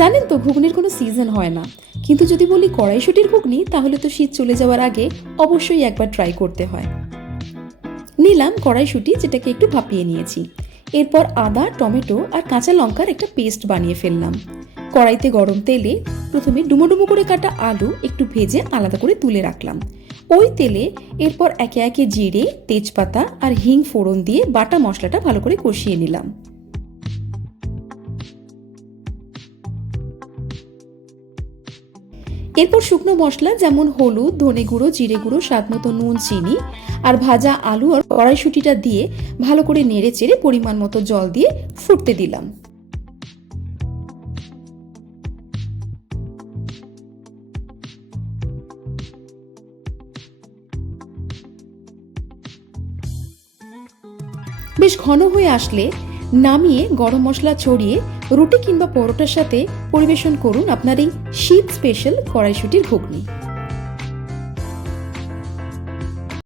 জানেন তো, ঘুগনির কোনো সিজন হয় না, কিন্তু যদি বলি কড়াইশুঁটির ঘুগনি, তাহলে তো শীত চলে যাওয়ার আগে অবশ্যই একবার ট্রাই করতে হয়। নিলাম কড়াইশুঁটি, যেটাকে একটু ভাপিয়ে নিয়েছি। এরপর আদা, টমেটো আর কাঁচা লঙ্কার একটা পেস্ট বানিয়ে ফেললাম। কড়াইতে গরম তেলে প্রথমে ডুমো ডুমো করে কাটা আলু একটু ভেজে আলাদা করে তুলে রাখলাম। ওই তেলে এরপর একে একে জিরে, তেজপাতা আর হিং ফোড়ন দিয়ে বাটা মশলাটা ভালো করে কষিয়ে নিলাম। এরপর শুকনো মশলা যেমন হলুদ, ধনে গুঁড়ো, জিরে গুঁড়ো, স্বাদ মতো নুন, চিনি আর ভাজা আলু আর কড়াইশুঁটিটা দিয়ে ভালো করে নেড়ে চেড়ে পরিমাণ মতো জল দিয়ে ফুটতে দিলাম। বেশ ঘন হয়ে আসলে নামিয়ে গরম মশলা ছড়িয়ে রুটি কিংবা পরোটার সাথে পরিবেশন করুন আপনার এই শীত স্পেশাল কড়াইশুঁটির ঘুগনি।